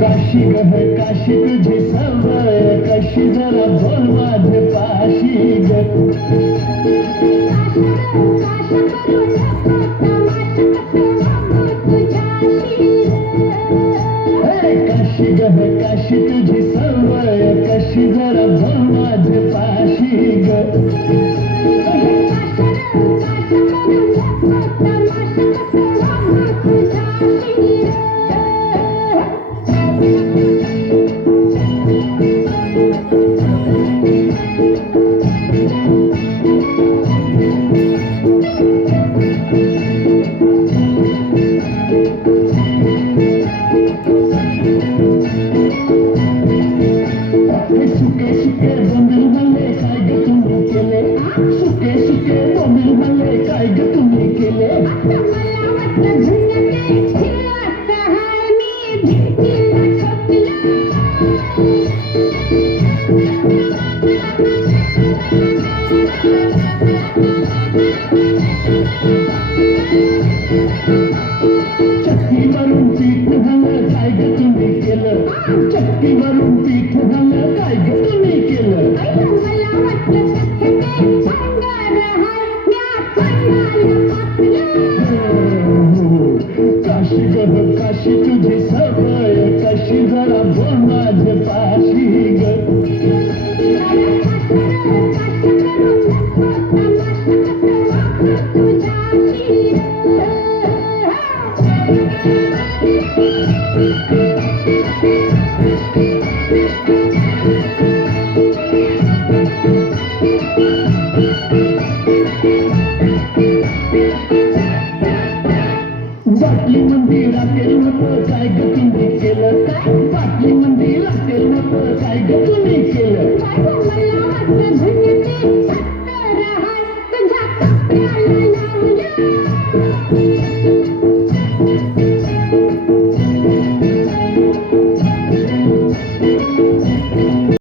काशी गह काशी तुझी सवय कशी जरा बोल माझे पाशी ग काशी गह काशी तुझी सवय कशी जरा बोल माझे पाशी ग सुके सुके बोंबील मल्ले काय ग तुम्ही केले सुके सुके बोंबील मल्ले काय ग तुम्ही केले चक्कीवरून पीठ झालं काय ग तुम्ही केलं चक्कीवरून पीठ झालं काय ग तुम्ही केलं काशी गह काशी तुझी सवय कशी जरा बोल माझे पाशी ग बाटली मंदी राखेल नको काय ग तुम्ही केलं बाटली मंदी राखेल